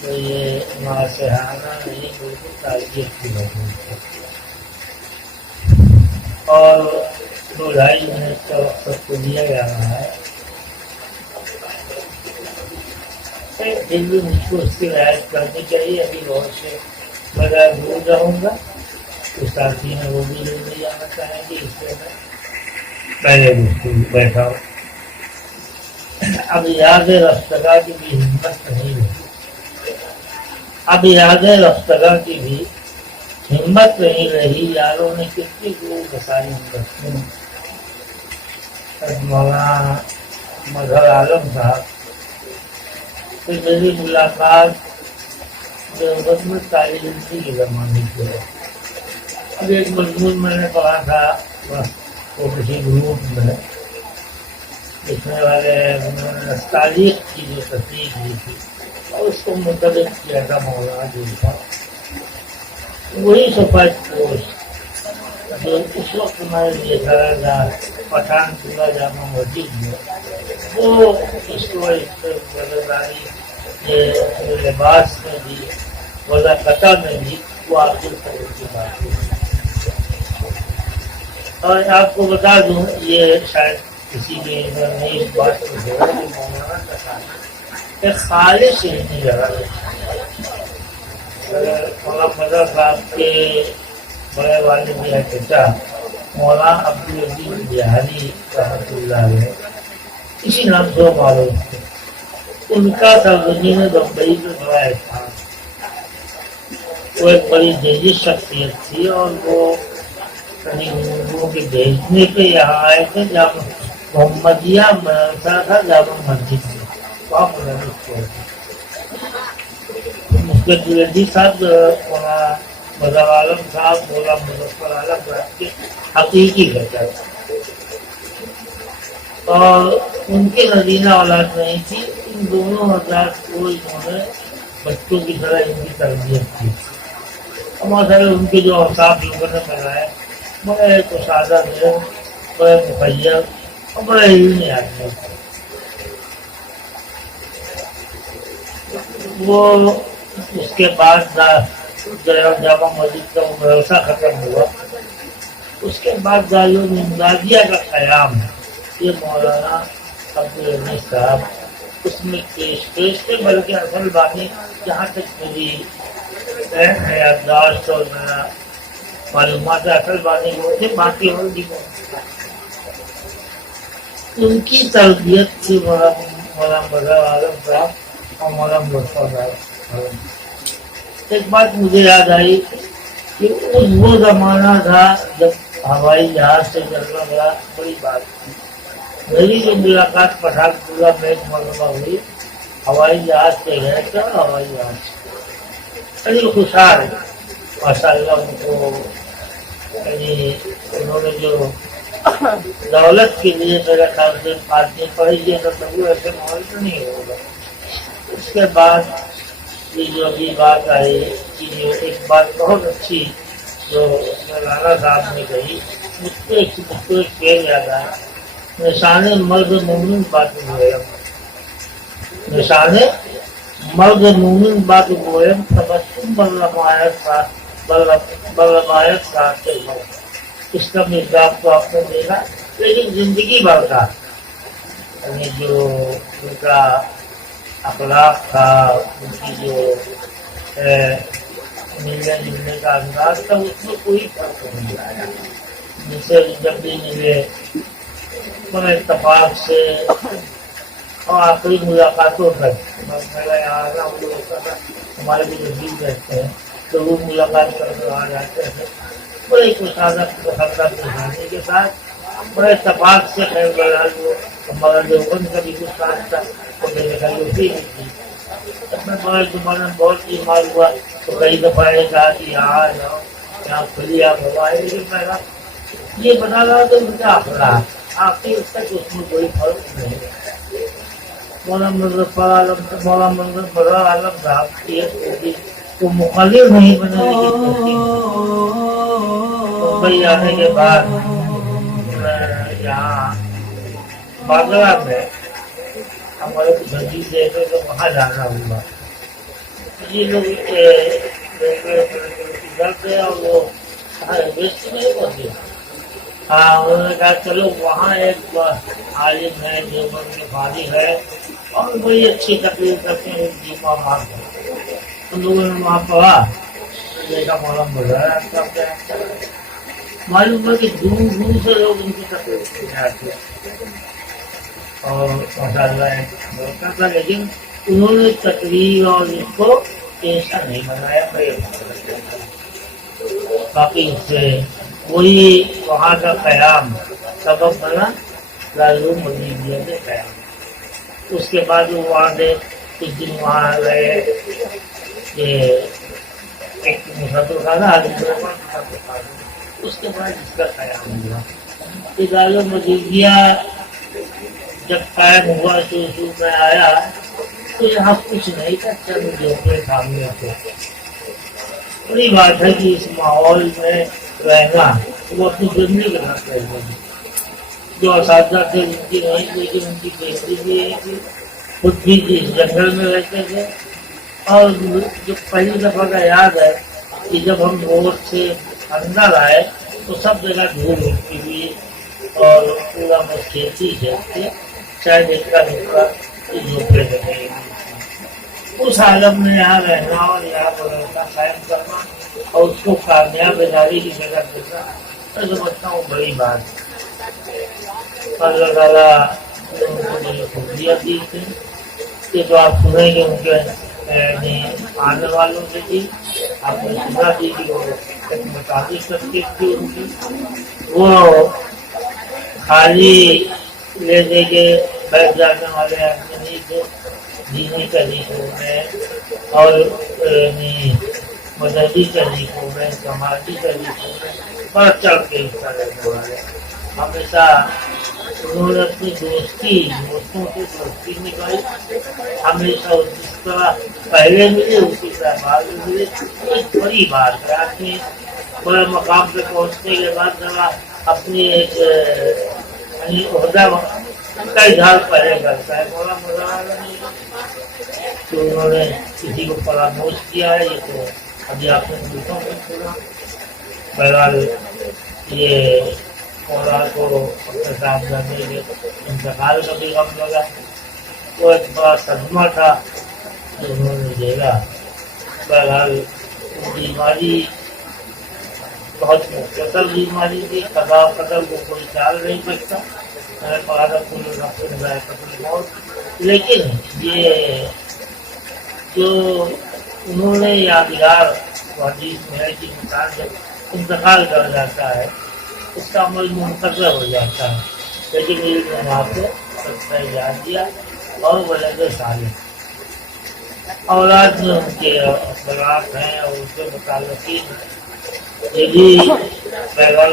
تو یہ ناصحانہ نہیں بالکل تعزیت کی لوگوں کو، اور 2-2.5 منٹ کا وقت کو دیا جا رہا ہے۔ پھر بھی مجھ کو اس کی رعایت کرنی چاہیے۔ ابھی بہت سے بغیر دور رہوں گا، کچھ ساتھی ہیں وہ بھی لے جانا چاہیں گے، اس لیے میں پہلے گفتگو بیٹھا ہوں۔ اب یاد رفتگا کی بھی ہمت نہیں رہی، اب یاد رفتگا کی بھی ہمت نہیں رہی۔ یاروں نے کتنی کو بسائی رکھتے ہیں۔ مولانا مظہر عالم صاحب سے میری ملاقات دیوبند میں طالب علمی کے زمانے کی ہے۔ اب ایک مضمون میں نے پڑھا تھا وہ کسی گروپ میں لکھنے والے انہوں نے تاریخ کی جو تصدیق کی تھی اور اس کو منتخب کیا تھا مولانا جی کا، وہی سفید پوش جو اس وقت میں دیکھا تھا پٹھان پورا جامع مسجد میں، وہ اس کو وزرداری یہ لباس میں بھی وضاقتہ میں بھی وہ آخر طرح کی بات ہے۔ اور آپ کو بتا دوں، یہ شاید کسی نے اس بات کو جوڑا کہ مولانا کا کہنا کہ خالص علمی جگہ مولانا مظہر صاحب کے بڑے والد یا چچا مولانا عبدالعزیز بہاری رحمۃ اللہ علیہ اسی نام سے معروف تھے۔ ان کا سرزمین بمبئی میں بڑا احسان، وہ ایک بڑی جیز شخصیت تھی اور وہ لوگوں کے بھیجنے پہ یہاں آئے تھے۔ جامع محمدیہ مدرسہ تھا جامع مسجد میں، وہاں مدرس کیا تھا۔ مسکت ریڈی صاحب مولانا مظہر عالم صاحب مولانا مظفر عالم صاحب کے حقیقی بیٹا تھا، اور ان کے نظینہ اولاد نہیں تھی۔ ان دونوں حضرات کو انہوں نے بچوں کی طرح ان کی تربیت کی، اور مثلا ان کے جو اوصاف لوگوں نے بنائے، بڑے کشادہ تھے، بڑے مخیر اور بڑے علمی آدمی تھے۔ وہ اس کے بعد جامع مسجد کا مدرسہ ختم ہوا، اس کے بعد دارالمدادیہ کا قیام ہے۔ یہ مولانا عبدالعزیز صاحب اس میں پیش تھے، بلکہ اصل بانی جہاں تک میری یادداشت اور میرا معلومات اصل بانی وہ تھے، باقی اور بھی ان کی تربیت تھی مولانا مظہر عالم صاحب اور مولانا مظفر صاحب۔ ایک بات مجھے یاد آئی کہ وہ زمانہ تھا جب ہوائی جہاز سے چلنا بڑی بات تھی۔ میری جو ملاقات پٹھان پورا میں ایک مرتبہ ہوئی، ہوائی جہاز سے گئے تھے، ہوائی جہاز بڑی خوشحال ماشاء اللہ ان کو، انہوں نے جو دولت کے لیے میرے خیال سے باتیں پڑھی ہے تو وہ ایسے ماحول تو نہیں ہوگا۔ اس کے بعد یہ جو ابھی بات آئی کہ ایک بات بہت اچھی جو مولانا صاحب نے کہی، مجھ کو ایک شعر یاد آیا، نشان مرد مومن بات گویم، نشان مرد مومن بات گویم، تبسم بلمایت ساتھ کے موت۔ اس کا مزاج تو آپ نے دیکھا، لیکن زندگی بھر کا یعنی جو ان کا اخلاق تھا، ان کی جو ملنے جلنے کا انداز تھا، اس میں کوئی فرق نہیں آیا۔ جسے جب بھی ملے بڑے اتفاق سے، اور آخری ملاقاتوں تک میرا یہاں آنا وہ ہوتا تھا، ہمارے بھی نزدیک رہتے ہیں تو وہ ملاقات کر کے آ جاتے تھے بڑے کشادہ پریشانی کے ساتھ، بڑے اتفاق سے خیر بہرحال وہ ہمارا دیوبند کا بھی کچھ ساتھ تھا تو میرے خیال ہوتی نہیں تھی۔ جب میں بڑے زمانے میں بہت بیمار ہوا تو کئی دفعہ یہ کہا کہ یہاں آ جاؤ، یہاں کھلی آپ ہوائے، لیکن میں یہ بتا رہا تو ان کا اخلاق آخر تک اس میں کوئی فرق نہیں ہے۔ مولانا مظفر عالم صاحب کی تو مخالف نہیں بنے، لیکن ممبئی آنے کے بعد میں یہاں باگڑا میں ہمارے بھجی سے تو وہاں جانا ہوگا. یہ لوگ کرتے اور وہ ویسٹ نہیں ہوتے. ہاں انہوں نے کہا چلو وہاں ایک عالم ہے دیوبند کے فاضل ہے اور بڑی اچھی تقریر کرتے ہیں جیما مار کر. ان لوگوں نے وہاں پڑھا، دیکھا مولانا بازار کا معلوم ہوا کہ دور دور سے لوگ ان کی تقریر سننے آتے اور ماشاء اللہ تھا. لیکن انہوں نے تقریر اور اس کو ایسا نہیں بنایا. باقی اس سے وہی وہاں کا قیام سبب بنا لازم مدینہ کے قیام. اس کے بعد وہ وہاں سے کچھ دن وہاں رہے کہ ایک مسافر خانہ اس کے بعد اس کا قیام ہوا. یہ لازم مدینہ جب قائم ہوا شروع میں آیا تو یہاں کچھ نہیں تھا، چند جھوپڑے سامنے تھے. بڑی بات ہے کہ اس ماحول میں رہنا وہ اپنی زندگی کے ساتھ رہتے ہیں. جو اساتذہ تھے ان کی نہیں، لیکن ان کی بہتری بھی ہے کہ خود بھی اس جنگل میں رہتے تھے. اور جو پہلی دفعہ کا یاد ہے کہ جب ہم روڈ سے اندر آئے تو سب جگہ دھول اٹھتی ہوئی اور پورا بس کھیتی ہے، شاید ایک کا جھوپڑے لگے. اس عالم میں یہاں رہنا اور یہاں بھروسہ قائم کرنا اور اس کو کامیاب ادارے کی جگہ دینا میں سمجھتا ہوں بڑی بات ہے. اللہ تعالیٰ نے خوبیاں دی تھی کہ تو آپ سنیں گے ان کے آنے والوں سے بھی آپ نے سنا دی کہ وہ ایک متعدد تفصیل تھی ان کی. وہ خالی لے دے کے بیٹھ جانے والے آدمی نہیں تھے. دینی طریقوں میں اور مذہبی طریقوں میں، سماجی طریقوں میں بڑھ چڑھ کے حصہ لینے والے. ہمیشہ انہوں نے اپنی دوستوں سے دوستی نکالی. ہمیشہ جس طرح پہلے ملے اسی طرح بعد میں ملے. ایک بڑی بات ہے آدمی بڑے مقام پہ پہنچنے کے بعد ذرا اپنی ایک عہدہ کا اظہار پہلے کرتا ہے. بڑا مزہ آ رہا ہے تو انہوں نے کسی کو پراموش کیا ہے. یہ تو ابھی آپ نے دوسروں کو سنا. بہرحال یہ اولاد کو اپنے ساتھ جانے کے انتقال کا بھی غم لگا. وہ ایک بڑا صدمہ تھا جو انہوں نے جھیلا. بہرحال بیماری بہت مختصر بیماری تھی. قضا قدر کو کوئی ٹال نہیں سکتا. میں نے پڑھا تھا پورے قتل موت. لیکن یہ جو انہوں نے یادگار حدیث میں ہے کہ انسان جب انتقال کر جاتا ہے اس کا عمل منقطع ہو جاتا ہے. لیکن یہ وہاں پہ سب یاد دیا اور ولد صالح اولاد میں ان کے اخلاق ہیں اور اس کے متعلقین ہیں. یہ بھی پیغال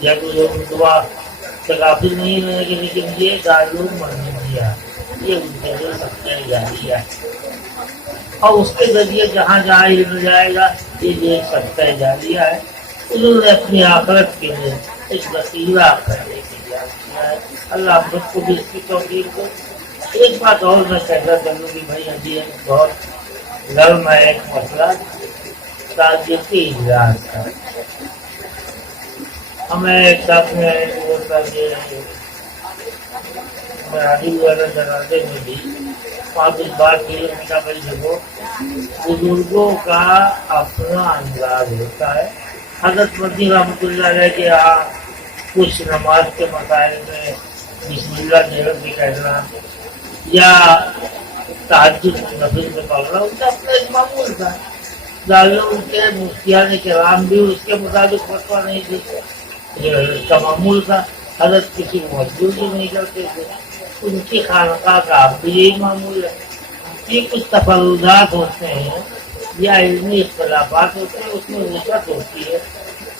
یا کوئی دعا سے کافی نہیں ہے لیکن یہ دارالعلوم مرحومیہ یہ ان کے لیے سب سے جاریہ ہے. اور اس کے ذریعے جہاں جہاں علم جائے گا یہ سب سے جاریہ ہے. انہوں نے اپنی آخرت کے لیے ایک وسیلہ کرنے کے لیے کیا ہے. اللہ ہم سب کو بھی اس کی توفیق کو. ایک بات اور میں کہنا چاہوں کہ بھائی ابھی بہت گرم ہے ایک مسئلہ تعزیتی اجلاس کا. ہمیں ایک ساتھ میں بولتا کہ عادی والے جنازے میں بھی 5 کلومیٹر بڑی جگہ بزرگوں کا اپنا انداز ہوتا ہے. حضرت مدی رحمۃ اللہ علیہ کے یہاں کچھ نماز کے مسائل میں بسم اللہ نیرت بھی کہنا یا تہجد نفل میں پڑھنا ان کا اپنا ایک معمول تھا. ان کے مفتیان کرام بھی اس کے مطابق فتویٰ نہیں دیتے. اس کا معمول تھا. حضرت کسی کو مجبور بھی نہیں کرتے تھے. ان کی خانقاہ کا اب بھی یہی معمول ہے. یہ کچھ تفردات ہوتے ہیں یا علمی اختلافات ہوتے ہیں اس میں وسعت ہوتی ہے.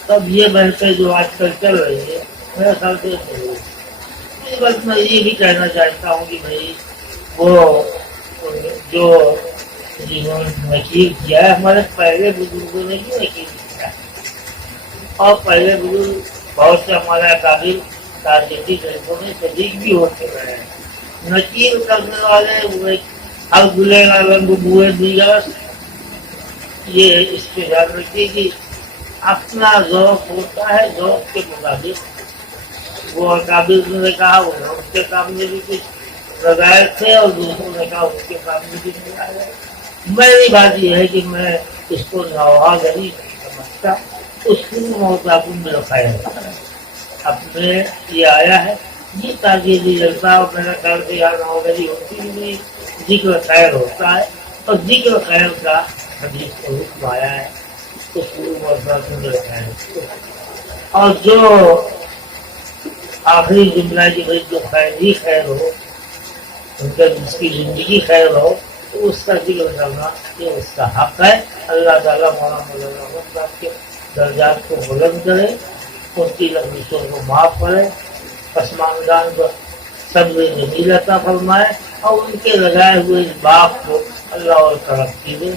تب یہ بحثیں جو آج کل چل رہی ہے میرا خیال سے ضرور. بس میں یہ بھی کہنا چاہتا ہوں کہ بھائی وہ جو جنہوں نے نکیل کیا ہے ہمارے پہلے بزرگوں نے بھی نکیل کیا ہے، اور پہلے بزرگ بہت سے ہمارے اکابر تاریخی طریقوں میں شریک بھی ہوتے رہے ہیں۔ نکیل کرنے والے ہر گلے کا رنگ بوئے دیگر، یہ اس پہ دھیان رکھیے کہ اپنا ذوق ہوتا ہے، ذوق کے مطابق وہ اکابر نے کہا ان کے کام میں بھی کچھ لگائے تھے اور دوسروں نے کہا ان کے کام میں بھی لگائے۔ میری بات یہ ہے کہ میں اس کو نوحہ گری نہیں سمجھتا، اس کی محتاطوں میں رکھایا جاتا ہے۔ اب میں یہ آیا ہے یہ تاکہ جلسہ اور میرا خیال سے یہاں نوحہ گری ہوتی بھی نہیں، ذکر خیر ہوتا ہے، اور ذکر خیر کا حدیث کو حکم آیا ہے، اس کو محتاطوں میں رکھایا جاتا ہے۔ اور جو آخری جملہ کی بھائی جو خیر ہی خیر ہو، ان کا جس کی زندگی خیر ہو تو اس کا ذکر کرنا یہ اس کا حق ہے۔ اللہ تعالیٰ مولانا مولانا احمد صاحب کے درجات کو بلند کرے، ان کی لفظوں کو معاف کرے، پسماندان کو صبر جمیل عطا فرمائے، اور ان کے لگائے ہوئے اس باغ کو اللہ اور ترقی دے۔